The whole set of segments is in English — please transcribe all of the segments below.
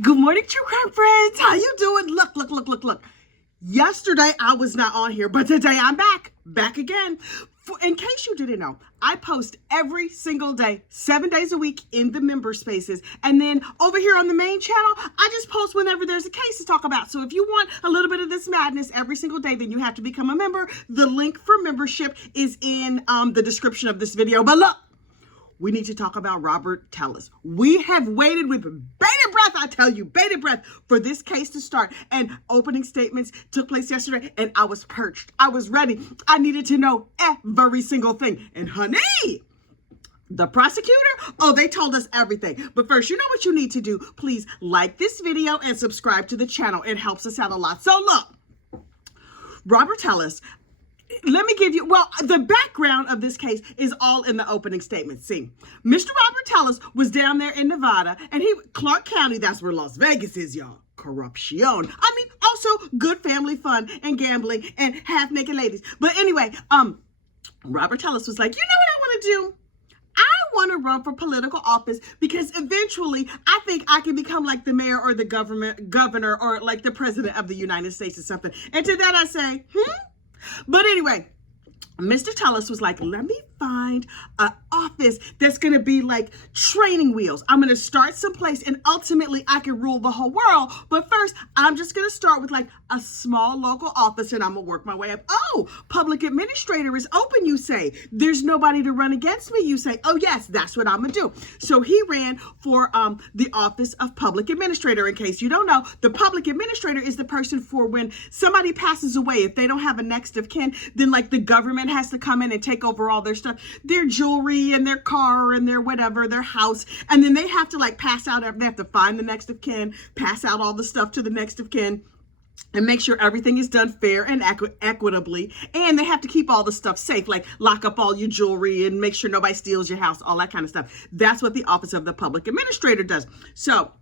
Good morning, true crime friends. How you doing? Look. Yesterday, I was not on here, but today I'm back again. In case you didn't know, I post every single day, 7 days a week in the member spaces. And then over here on the main channel, I just post whenever there's a case to talk about. So if you want a little bit of this madness every single day, then you have to become a member. The link for membership is in the description of this video. But look, we need to talk about Robert Tellis. We have waited with bated breath, I tell you, bated breath for this case to start. And opening statements took place yesterday, and I was perched. I was ready. I needed to know every single thing. And honey, the prosecutor, they told us everything. But first, you know what you need to do? Please like this video and subscribe to the channel. It helps us out a lot. So look, Robert Tellis, let me give you, the background of this case is all in the opening statement. See, Mr. Robert Tellis was down there in Nevada, and Clark County, that's where Las Vegas is, y'all. Corruption. I mean, also good family fun and gambling and half-naked ladies. But anyway, Robert Tellis was like, you know what I want to do? I want to run for political office because eventually I think I can become like the mayor or the governor or like the president of the United States or something. And to that I say, But anyway, Mr. Tellis was like, let me find an office that's going to be like training wheels. I'm going to start someplace and ultimately I can rule the whole world. But first, I'm just going to start with like a small local office and I'm going to work my way up. Oh, public administrator is open, you say. There's nobody to run against me, you say. Oh, yes, that's what I'm going to do. So he ran for the office of public administrator. In case you don't know, the public administrator is the person for when somebody passes away. If they don't have a next of kin, then like the government has to come in and take over all their stuff, their jewelry and their car and their whatever, their house. And then they have to like pass out, they have to find the next of kin, pass out all the stuff to the next of kin, and make sure everything is done fair and equitably. And they have to keep all the stuff safe, like lock up all your jewelry and make sure nobody steals your house, all that kind of stuff. That's what the office of the public administrator does. So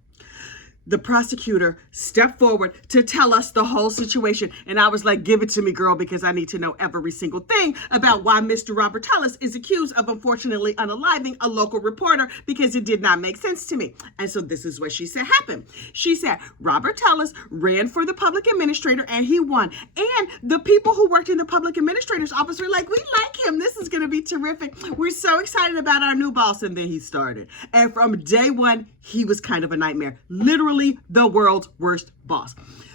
the prosecutor stepped forward to tell us the whole situation. And I was like, give it to me, girl, because I need to know every single thing about why Mr. Robert Tellis is accused of unfortunately unaliving a local reporter, because it did not make sense to me. And so this is what she said happened. She said, Robert Tellis ran for the public administrator and he won. And the people who worked in the public administrator's office were like, we like him. This is going to be terrific. We're so excited about our new boss. And then he started. And from day one, he was kind of a nightmare. Literally the world's worst boss.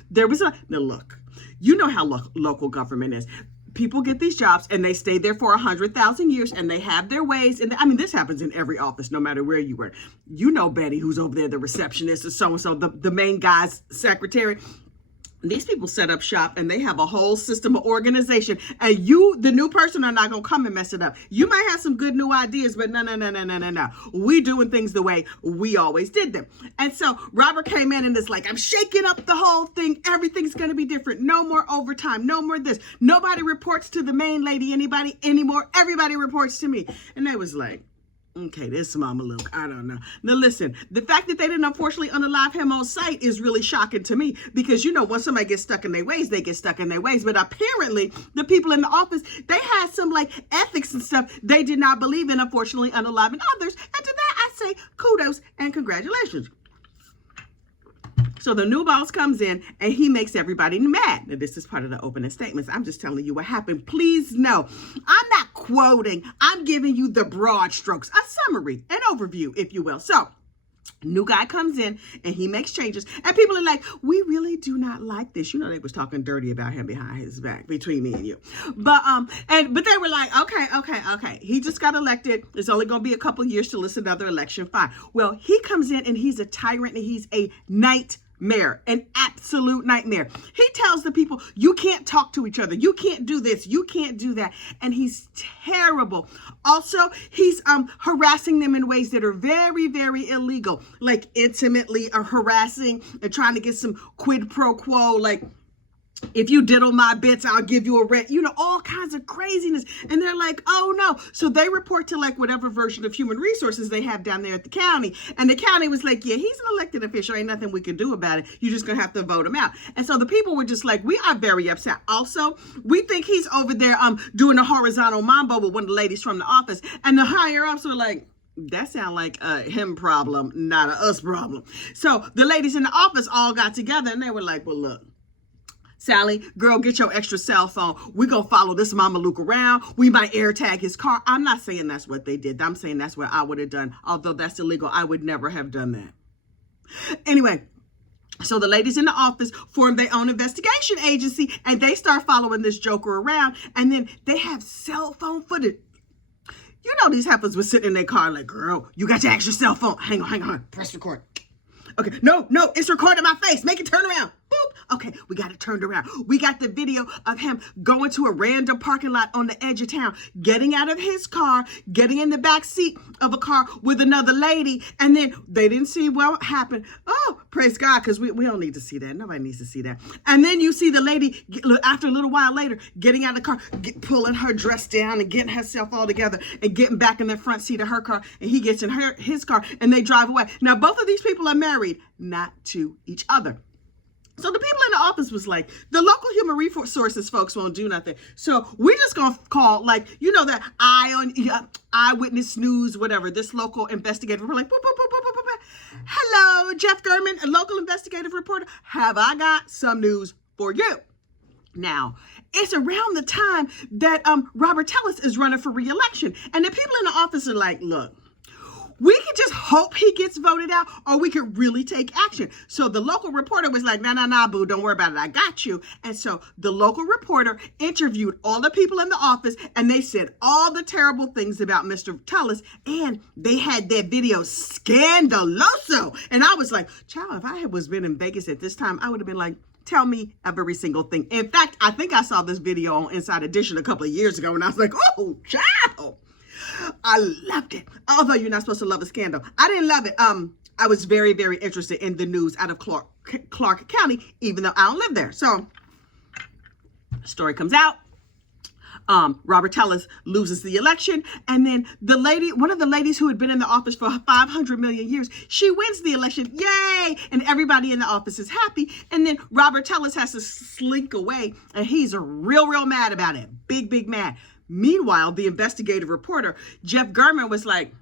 Now look, you know how local government is. People get these jobs and they stay there for 100,000 years and they have their ways. And I mean, this happens in every office, no matter where you work. You know Betty, who's over there, the receptionist or so-and-so, the main guy's secretary. These people set up shop and they have a whole system of organization, and you, the new person, are not going to come and mess it up. You might have some good new ideas, but no. We doing things the way we always did them. And so Robert came in and is like, I'm shaking up the whole thing. Everything's going to be different. No more overtime. No more this. Nobody reports to the main lady anymore. Everybody reports to me. And they was like, okay, this Mama Luke, I don't know. Now listen, the fact that they didn't unfortunately unalive him on site is really shocking to me, because you know, once somebody gets stuck in their ways, they get stuck in their ways. But apparently the people in the office, they had some like ethics and stuff they did not believe in, unfortunately unaliving others. And to that I say kudos and congratulations. So the new boss comes in and he makes everybody mad. Now, this is part of the opening statements. I'm just telling you what happened. Please know, I'm not quoting. I'm giving you the broad strokes, a summary, an overview, if you will. So new guy comes in and he makes changes and people are like, we really do not like this. You know, they was talking dirty about him behind his back, between me and you. But they were like, okay. He just got elected. It's only going to be a couple years till it's another election. Fine. Well, he comes in and he's a tyrant and he's a nightmare, an absolute nightmare. He tells the people, you can't talk to each other. You can't do this. You can't do that. And he's terrible. Also, he's harassing them in ways that are very, very illegal, like intimately harassing and trying to get some quid pro quo, like, if you diddle my bits, I'll give you a rent, you know, all kinds of craziness. And they're like, oh no. So they report to like whatever version of human resources they have down there at the county. And the county was like, yeah, he's an elected official. Ain't nothing we can do about it. You're just going to have to vote him out. And so the people were just like, we are very upset. Also, we think he's over there doing a horizontal mambo with one of the ladies from the office. And the higher ups were like, That sound like a him problem, not a us problem. So the ladies in the office all got together and they were like, well, look, Sally, girl, get your extra cell phone. We're going to follow this Mama Luke around. We might air tag his car. I'm not saying that's what they did. I'm saying that's what I would have done. Although that's illegal, I would never have done that. Anyway, so the ladies in the office formed their own investigation agency and they start following this joker around. And then they have cell phone footage. You know, these heifers were sitting in their car like, girl, you got your extra cell phone. Hang on. Press record. Okay, no, it's recording my face. Make it turn around. Boop. Okay, we got it turned around. We got the video of him going to a random parking lot on the edge of town, getting out of his car, getting in the back seat of a car with another lady, and then they didn't see what happened. Oh, praise God, because we don't need to see that. Nobody needs to see that. And then you see the lady, after a little while later, getting out of the car, pulling her dress down and getting herself all together and getting back in the front seat of her car, and he gets in his car, and they drive away. Now, both of these people are married, not to each other. So the people in the office was like, the local human resources folks won't do nothing. So we're just going to call, like, you know, that Eyewitness News, whatever, this local investigative. We're like, boop, boop, boop, boop, boop, boop. Hello, Jeff Gurman, a local investigative reporter. Have I got some news for you? Now, it's around the time that Robert Tellis is running for re-election. And the people in the office are like, look, we can just hope he gets voted out, or we could really take action. So the local reporter was like, nah, boo, don't worry about it. I got you. And so the local reporter interviewed all the people in the office, and they said all the terrible things about Mr. Tellis, and they had their video scandaloso. And I was like, child, if I was been in Vegas at this time, I would have been like, tell me every single thing. In fact, I think I saw this video on Inside Edition a couple of years ago, and I was like, oh, child. I loved it. Although you're not supposed to love a scandal. I didn't love it. I was very, very interested in the news out of Clark County, even though I don't live there. So, story comes out. Robert Tellis loses the election, and then one of the ladies who had been in the office for 500 million years, she wins the election. Yay! And everybody in the office is happy. And then Robert Tellis has to slink away, and he's real mad about it. Big mad. Meanwhile, the investigative reporter, Jeff Gurman, was like,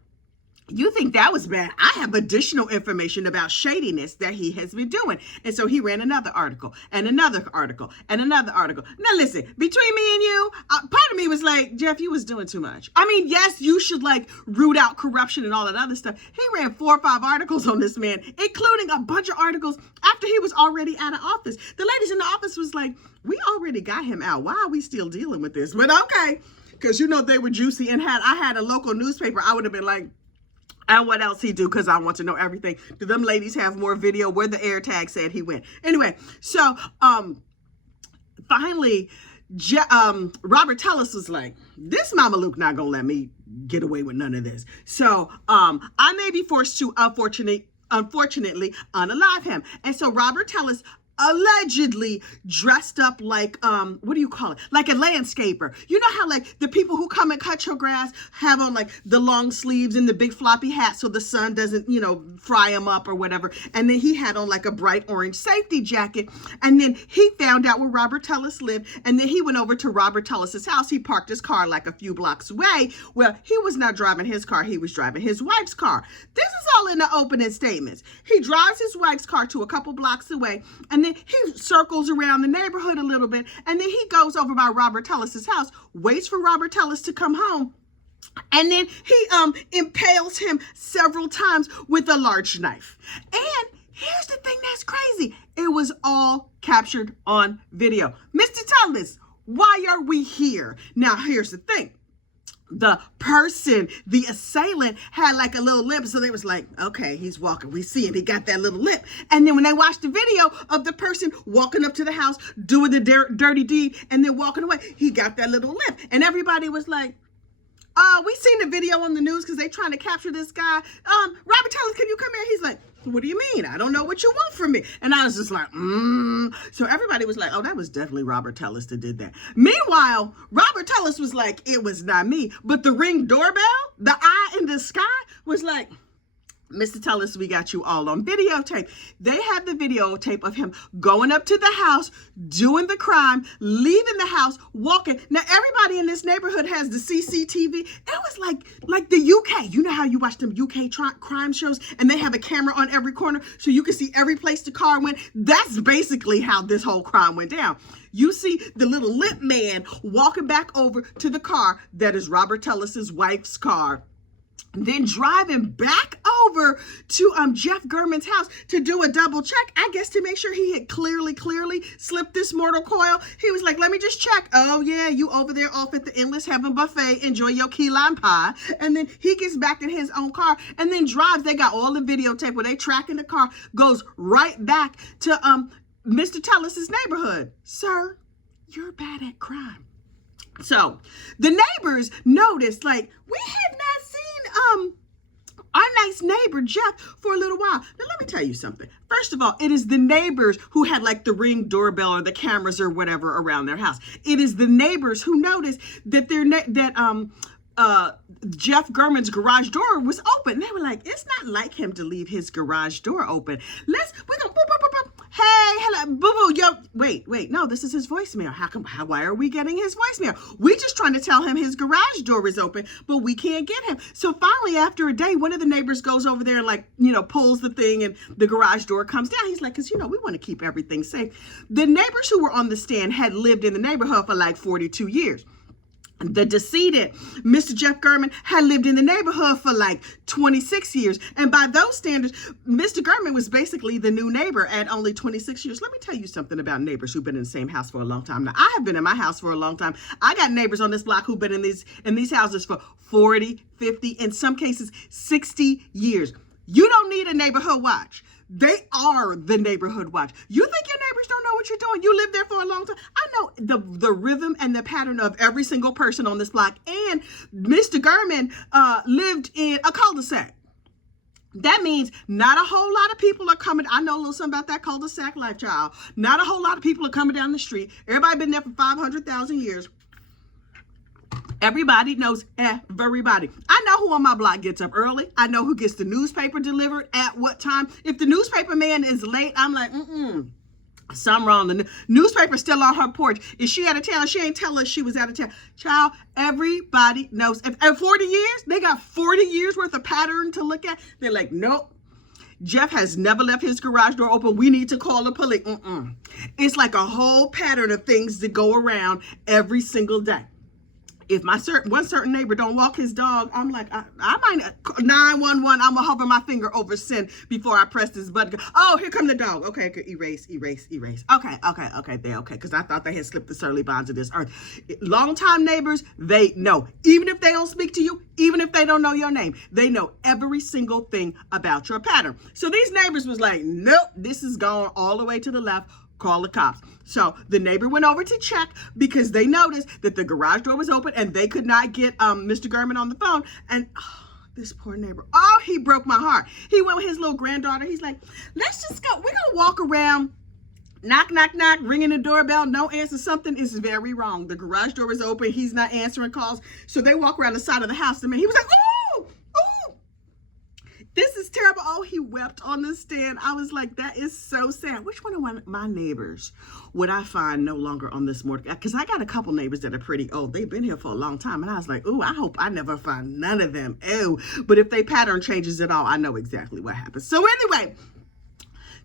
you think that was bad? I have additional information about shadiness that he has been doing. And so he ran another article and another article and another article. Now listen, between me and you, part of me was like, Jeff, you was doing too much. I mean, yes, you should like root out corruption and all that other stuff. He ran 4 or 5 articles on this man, including a bunch of articles after he was already out of office. The ladies in the office was like, we already got him out. Why are we still dealing with this? But okay, because you know they were juicy, and I had a local newspaper, I would have been like, and what else he do? Because I want to know everything. Do them ladies have more video where the air tag said he went? Anyway, so finally, Robert Tellis was like, this Mama Luke not gonna let me get away with none of this. So I may be forced to unfortunately unalive him. And so Robert Tellis allegedly dressed up like, what do you call it? Like a landscaper. You know how like the people who come and cut your grass have on like the long sleeves and the big floppy hat so the sun doesn't, fry them up or whatever. And then he had on like a bright orange safety jacket. And then he found out where Robert Tellis lived. And then he went over to Robert Tellis's house. He parked his car like a few blocks away. Well, he was not driving his car. He was driving his wife's car. This is all in the opening statements. He drives his wife's car to a couple blocks away, and then he circles around the neighborhood a little bit, and then he goes over by Robert Tellis's house, waits for Robert Tellis to come home, and then he impales him several times with a large knife. And here's the thing that's crazy. It was all captured on video. Mr. Tellis, why are we here? Now, here's the thing. The person, the assailant, had like a little limp. So they was like, okay, he's walking. We see him. He got that little limp. And then when they watched the video of the person walking up to the house, doing the dirty deed, and then walking away, he got that little limp. And everybody was like, we seen the video on the news because they trying to capture this guy. Robert Tellis, can you come here? He's like, what do you mean? I don't know what you want from me. And I was just like, So everybody was like, oh, that was definitely Robert Tellis that did that. Meanwhile, Robert Tellis was like, it was not me. But the Ring doorbell, the eye in the sky, was like, Mr. Tellis, we got you all on videotape. They have the videotape of him going up to the house, doing the crime, leaving the house, walking. Now, everybody in this neighborhood has the CCTV. It was like the UK. You know how you watch them UK crime shows and they have a camera on every corner so you can see every place the car went? That's basically how this whole crime went down. You see the little limp man walking back over to the car that is Robert Tellis's wife's car. Then driving back over to Jeff German's house to do a double check, I guess to make sure he had clearly slipped this mortal coil. He was like, let me just check. Oh yeah, you over there off at the Endless Heaven Buffet, enjoy your key lime pie. And then he gets back in his own car and then drives. They got all the videotape where they tracking the car, goes right back to Mr. Tellis's neighborhood. Sir, you're bad at crime. So the neighbors noticed, like, we had not seen our nice neighbor Jeff for a little while. Now let me tell you something. First of all, it is the neighbors who had like the Ring doorbell or the cameras or whatever around their house. It is the neighbors who noticed that Jeff German's garage door was open. They were like, it's not like him to leave his garage door open. We're gonna boop, boop, boop, boop. Hey, hello, boo-boo, yo, wait, no, this is his voicemail. Why are we getting his voicemail? We just trying to tell him his garage door is open, but we can't get him. So finally, after a day, one of the neighbors goes over there and like, pulls the thing and the garage door comes down. He's like, because, we want to keep everything safe. The neighbors who were on the stand had lived in the neighborhood for like 42 years. The decedent, Mr. Jeff German, had lived in the neighborhood for like 26 years. And by those standards, Mr. German was basically the new neighbor at only 26 years. Let me tell you something about neighbors who've been in the same house for a long time. Now, I have been in my house for a long time. I got neighbors on this block who've been in these houses for 40, 50, in some cases, 60 years. You don't need a neighborhood watch. They are the neighborhood watch. You think your neighbors don't know what you're doing? You lived there for a long time. I know the rhythm and the pattern of every single person on this block. And Mr. German lived in a cul-de-sac. That means not a whole lot of people are coming. I know a little something about that cul-de-sac life, child. Not a whole lot of people are coming down the street. Everybody been there for 500,000 years. Everybody knows everybody. I know who on my block gets up early. I know who gets the newspaper delivered at what time. If the newspaper man is late, I'm like, something wrong. The newspaper's still on her porch. Is she out of town? She ain't tell us she was out of town. Child, everybody knows. At 40 years, they got 40 years worth of pattern to look at. They're like, nope. Jeff has never left his garage door open. We need to call the police. It's like a whole pattern of things that go around every single day. If one certain neighbor don't walk his dog, I'm like, I might 911. I'm gonna hover my finger over send before I press this button. Oh, here come the dog. Okay, erase. Okay, they okay. Because I thought they had slipped the surly bonds of this earth. Longtime neighbors, they know. Even if they don't speak to you, even if they don't know your name, they know every single thing about your pattern. So these neighbors was like, nope, this is going all the way to the left. Call the cops. So the neighbor went over to check because they noticed that the garage door was open and they could not get Mr. German on the phone. And this poor neighbor, he broke my heart. He went with his little granddaughter. He's like, let's just go. We're going to walk around. Knock, knock, knock, ringing the doorbell, no answer. Something is very wrong. The garage door is open. He's not answering calls. So they walk around the side of the house to me. He was like, oh, this is terrible. Oh, he wept on the stand. I was like, that is so sad. Which one of my neighbors would I find no longer on this mortgage? Because I got a couple neighbors that are pretty old. They've been here for a long time. And I was like, I hope I never find none of them. But if they pattern changes at all, I know exactly what happens. So anyway,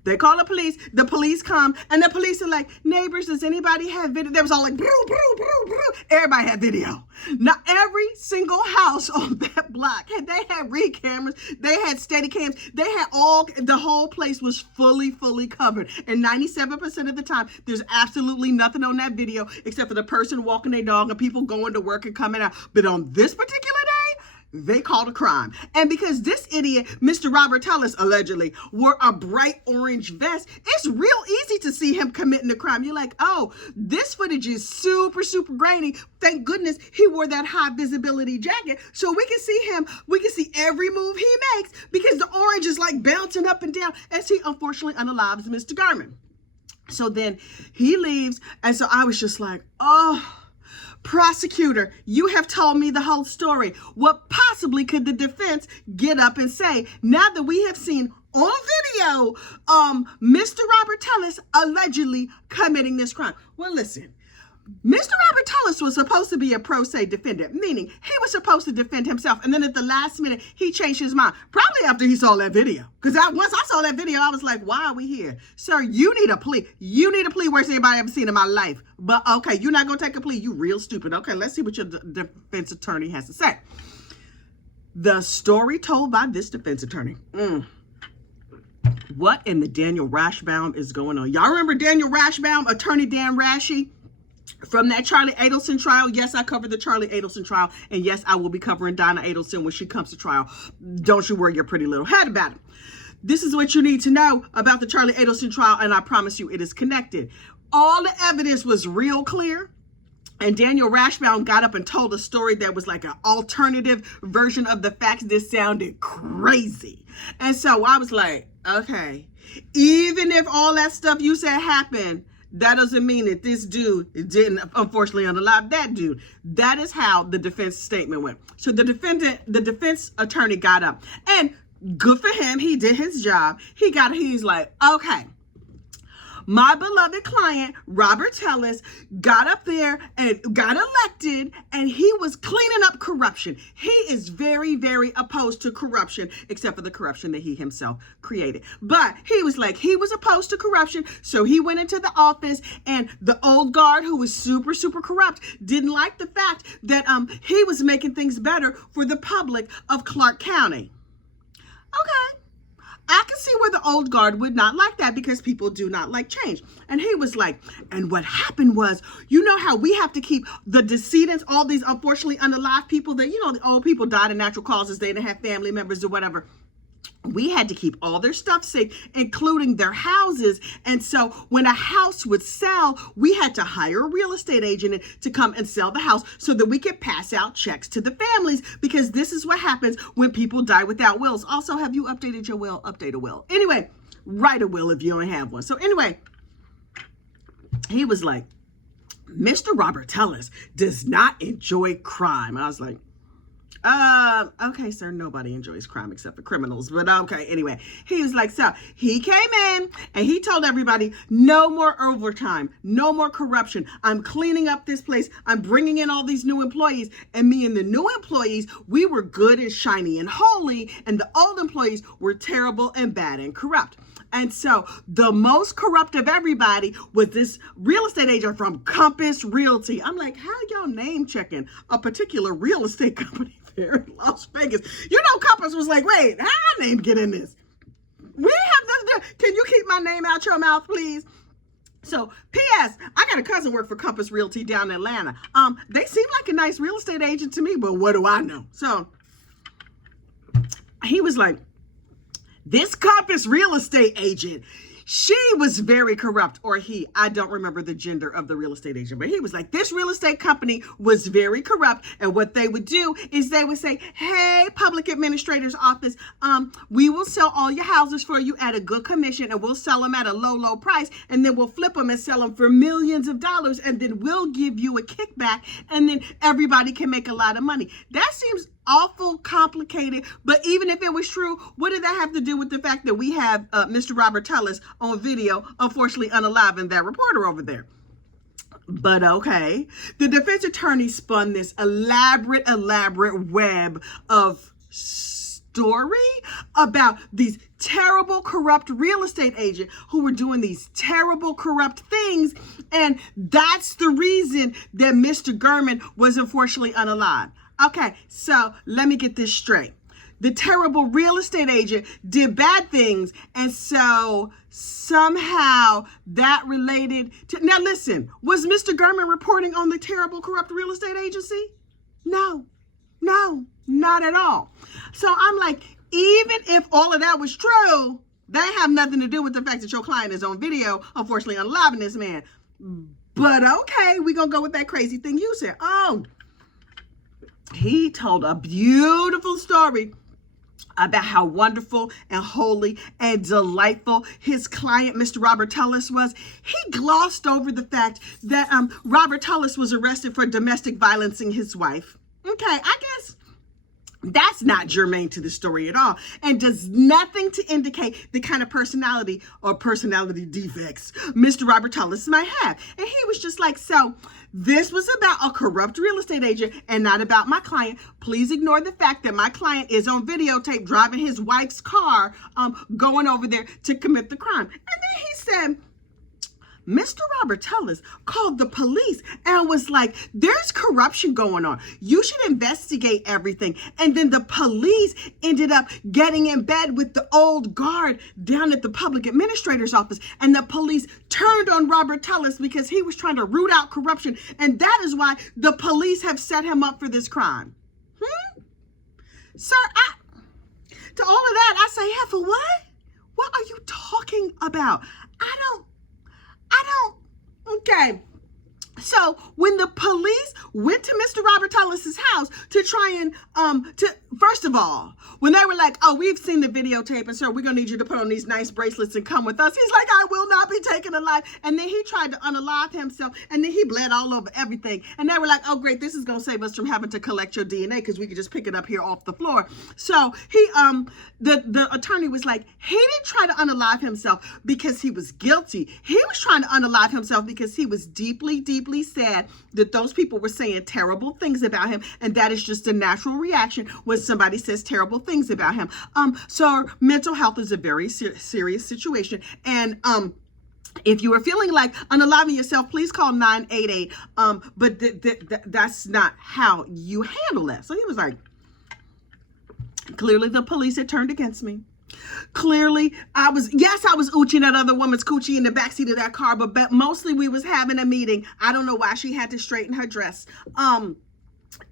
they call the police. The police come, and the police are like, neighbors, does anybody have video? They was all like, brew, brew, brew, brew. Everybody had video. Now, every single house on that block, they had Rig cameras. They had steady cams. They had the whole place was fully covered. And 97% of the time, there's absolutely nothing on that video except for the person walking their dog and people going to work and coming out. But on this particular day, they called a crime. And because this idiot, Mr. Robert Tellis, allegedly wore a bright orange vest, it's real easy to see him committing a crime. You're like, this footage is super grainy. Thank goodness he wore that high visibility jacket so we can see him. We can see every move he makes because the orange is like bouncing up and down as he unfortunately unalives Mr. Garman. So then he leaves. And so I was just like, Prosecutor, you have told me the whole story. What possibly could the defense get up and say now that we have seen on video Mr. Robert Tellis allegedly committing this crime? Well, listen. Mr. Robert Tellis was supposed to be a pro se defendant, meaning he was supposed to defend himself. And then at the last minute, he changed his mind, probably after he saw that video. Because once I saw that video, I was like, why are we here? Sir, you need a plea. You need a plea worse than anybody ever seen in my life. But okay, you're not going to take a plea. You real stupid. Okay, let's see what your defense attorney has to say. The story told by this defense attorney. What in the Daniel Rashbaum is going on? Y'all remember Daniel Rashbaum, attorney Dan Rashy? From that Charlie Adelson trial. Yes, I covered the Charlie Adelson trial. And yes, I will be covering Donna Adelson when she comes to trial. Don't you worry your pretty little head about it. This is what you need to know about the Charlie Adelson trial, and I promise you it is connected. All the evidence was real clear, and Daniel Rashbaum got up and told a story that was like an alternative version of the facts. This sounded crazy. And so I was like, okay, even if all that stuff you said happened, that doesn't mean that this dude didn't unfortunately unalive that dude. That is how the defense statement went. So the defense attorney got up, and good for him. He did his job. He's like, okay, my beloved client, Robert Tellis, got up there and got elected, and he was cleaning up corruption. He is very, very opposed to corruption, except for the corruption that he himself created. But he was opposed to corruption, so he went into the office, and the old guard, who was super, super corrupt, didn't like the fact that he was making things better for the public of Clark County. Okay. I can see where the old guard would not like that, because people do not like change. And he was like, and what happened was, you know how we have to keep the decedents, all these unfortunately unalive people that, the old people died of natural causes, they didn't have family members or whatever. We had to keep all their stuff safe, including their houses. And so when a house would sell, we had to hire a real estate agent to come and sell the house so that we could pass out checks to the families, because this is what happens when people die without wills. Also, have you updated your will? Update a will. Anyway, write a will if you don't have one. So anyway, he was like, Mr. Robert Tellis does not enjoy crime. I was like, okay, sir, nobody enjoys crime except for criminals, but okay, anyway, he was like, so he came in and he told everybody, no more overtime, no more corruption. I'm cleaning up this place. I'm bringing in all these new employees, and me and the new employees, we were good and shiny and holy, and the old employees were terrible and bad and corrupt. And so the most corrupt of everybody was this real estate agent from Compass Realty. I'm like, how y'all name checking a particular real estate company here in Las Vegas? Compass was like, wait, how our name get in this? We have nothing to do. Can you keep my name out your mouth, please? So, P.S., I got a cousin work for Compass Realty down in Atlanta. They seem like a nice real estate agent to me, but what do I know? So he was like, this Compass real estate agent, she was very corrupt, or I don't remember the gender of the real estate agent, but he was like, this real estate company was very corrupt. And what they would do is they would say, hey, public administrator's office, we will sell all your houses for you at a good commission, and we'll sell them at a low, low price. And then we'll flip them and sell them for millions of dollars. And then we'll give you a kickback, and then everybody can make a lot of money. That seems awful complicated, but even if it was true, what did that have to do with the fact that we have Mr. Robert Tellis on video, unfortunately unalive, that reporter over there? But okay, the defense attorney spun this elaborate web of story about these terrible, corrupt real estate agents who were doing these terrible, corrupt things, and that's the reason that Mr. Gurman was unfortunately unalive. Okay, so let me get this straight. The terrible real estate agent did bad things, and so somehow that related to... Now listen, was Mr. Gurman reporting on the terrible, corrupt real estate agency? No, not at all. So I'm like, even if all of that was true, that have nothing to do with the fact that your client is on video, unfortunately unaliving this man. But okay, we're going to go with that crazy thing you said. Oh, he told a beautiful story about how wonderful and holy and delightful his client, Mr. Robert Tellis, was, he glossed over the fact that Robert Tellis was arrested for domestic violencing his wife. Okay, I guess that's not germane to the story at all, and does nothing to indicate the kind of personality or personality defects Mr. Robert Tellis might have. And he was just like, so this was about a corrupt real estate agent and not about my client. Please ignore the fact that my client is on videotape driving his wife's car, going over there to commit the crime. And then he said, Mr. Robert Tellis called the police and was like, there's corruption going on. You should investigate everything. And then the police ended up getting in bed with the old guard down at the public administrator's office. And the police turned on Robert Tellis because he was trying to root out corruption. And that is why the police have set him up for this crime. Sir, to all of that, I say, for what? What are you talking about? I don't. Okay. So when the police went to Mr. Robert Tellis's house to try and, first of all, when they were like, oh, we've seen the videotape and sir, we're going to need you to put on these nice bracelets and come with us. He's like, I will not be taken alive. And then he tried to unalive himself and then he bled all over everything. And they were like, oh, great, this is going to save us from having to collect your DNA because we could just pick it up here off the floor. So he, the attorney was like, he didn't try to unalive himself because he was guilty. He was trying to unalive himself because he was deeply, deeply sad that those people were saying terrible things about him, and that is just a natural reaction when somebody says terrible things about him. So mental health is a very serious situation, and if you are feeling like unaliving yourself, please call 988. But that's not how you handle that. So he was like, clearly the police had turned against me. Clearly, I was ooching that other woman's coochie in the backseat of that car, but mostly we was having a meeting. I don't know why she had to straighten her dress.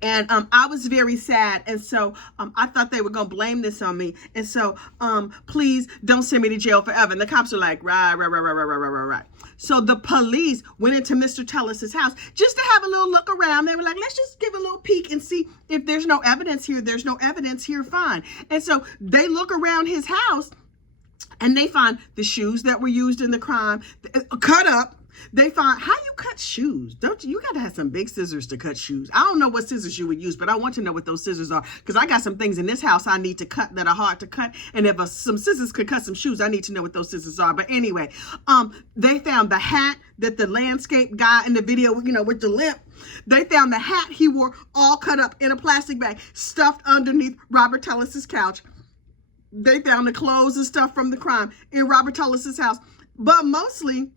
And I was very sad. And so I thought they were going to blame this on me. And so please don't send me to jail forever. And the cops are like, right. So the police went into Mr. Tellis's house just to have a little look around. They were like, let's just give a little peek and see if there's no evidence here. There's no evidence here. Fine. And so they look around his house and they find the shoes that were used in the crime, cut up. They find, how you cut shoes? You got to have some big scissors to cut shoes. I don't know what scissors you would use, but I want to know what those scissors are because I got some things in this house I need to cut that are hard to cut. And if some scissors could cut some shoes, I need to know what those scissors are. But anyway, they found the hat that the landscape guy in the video, with the limp, they found the hat he wore all cut up in a plastic bag, stuffed underneath Robert Tellis's couch. They found the clothes and stuff from the crime in Robert Tellis's house. But mostly,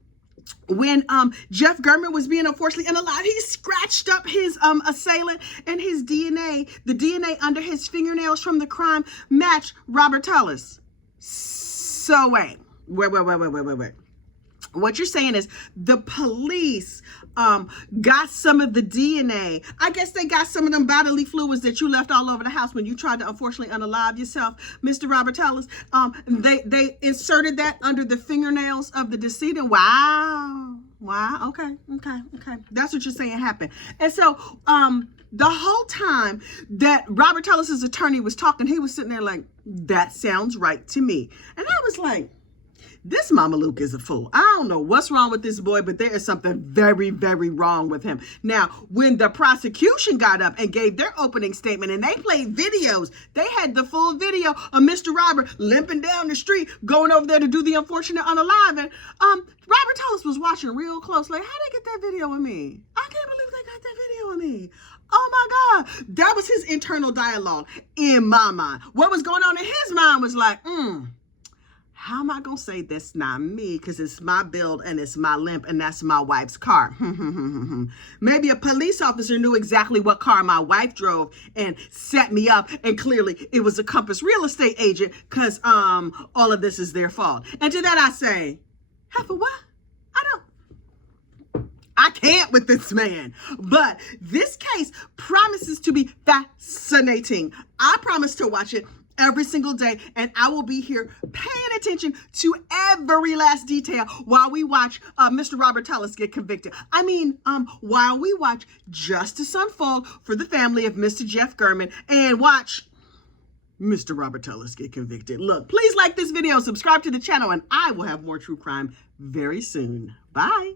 when Jeff German was being unfortunately unalive, he scratched up his assailant, and his DNA, the DNA under his fingernails from the crime, matched Robert Tellis. So wait. What you're saying is the police got some of the DNA. I guess they got some of them bodily fluids that you left all over the house when you tried to unfortunately unalive yourself, Mr. Robert Tellis. They inserted that under the fingernails of the decedent. Wow. Okay. That's what you're saying happened. And so the whole time that Robert Tellis's attorney was talking, he was sitting there like, that sounds right to me. And I was like, this Mama Luke is a fool. I don't know what's wrong with this boy, but there is something very, very wrong with him. Now, when the prosecution got up and gave their opening statement and they played videos, they had the full video of Mr. Robert limping down the street, going over there to do the unfortunate unaliving. Robert Tellis was watching real close, like, how'd they get that video of me? I can't believe they got that video of me. Oh my God. That was his internal dialogue in my mind. What was going on in his mind was like, how am I going to say that's not me? Because it's my build and it's my limp and that's my wife's car. Maybe a police officer knew exactly what car my wife drove and set me up. And clearly it was a Compass real estate agent because all of this is their fault. And to that I say, for what? I can't with this man. But this case promises to be fascinating. I promise to watch it every single day, and I will be here paying attention to every last detail while we watch Mr. Robert Tellis get convicted. I mean, while we watch justice unfold for the family of Mr. Jeff German and watch Mr. Robert Tellis get convicted. Look, please like this video, subscribe to the channel, and I will have more true crime very soon. Bye.